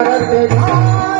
Hare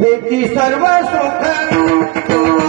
हेची सर्व सुख